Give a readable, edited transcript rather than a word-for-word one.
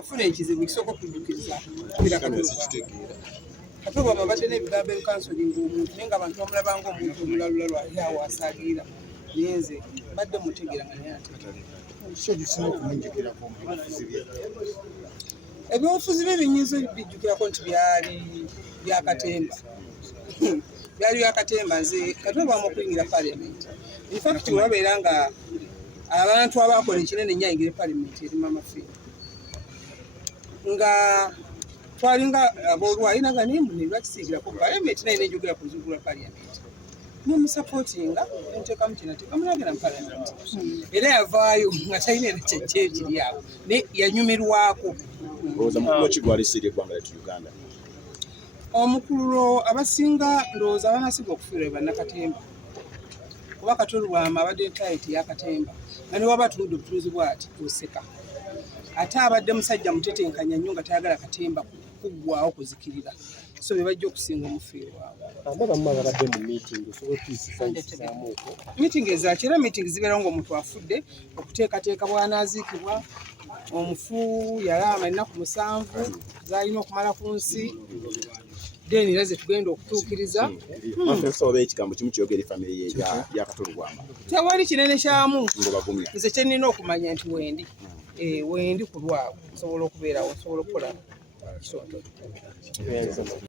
afuna ekizibu ekisooka okujjukiriza kubeera Kato Lubwama abadde n'ebigambo ebikansoli ng'omuntu naye ng'abantu bamulaba ng'omuntu omulalula lwali awo asaalira naye nze mbadde mutegeera nga naye ate ebyobufuzi bye binyinza bijjukirako nti byali byakatemba byali byakatemba nze Kato Lubwama okuyingira paliamenti infact wabeera nga abantu abakola ekinene nnyo ayingira paliamenti eri Maama Fiina nga twalinga aboolwayi naga naye muno lwakisiigirako paliamenti naye nejogera ku luzibu lwa paliamenti nemusapootinga enteekamu kinateekamu nagera mu paliamenti era yavaayo nga talina era kyajja ekiri awo naye yanyumirwako omukululo abasinga ndowooza abanasiga okufiirwa be bannakatemba kuba Kato Lubwama abadde entaiti yakatemba nga ne waba atunudde obutunuzi bw'ati oseka ate abadde musajja mutetenkanya nnyo nga tayagala katemba kuggwaawo kuzikirira so be bajja okusinga omufiirwa miitingi ezaki era miitingi zibeerawo ng'omuntu afudde okuteekateeka bw'anaaziikibwa omufu yalaama ennaku 7 z'alina okumala ku nsi deni era ze tugenda okutuukiriza ekigambo kimu kyogera famire ya Kato Lubwama tewali kinene kyamu nze kye nnina okumanya nti wendi ku lwawo nsobola okubeerawo nsobola okukola kisooto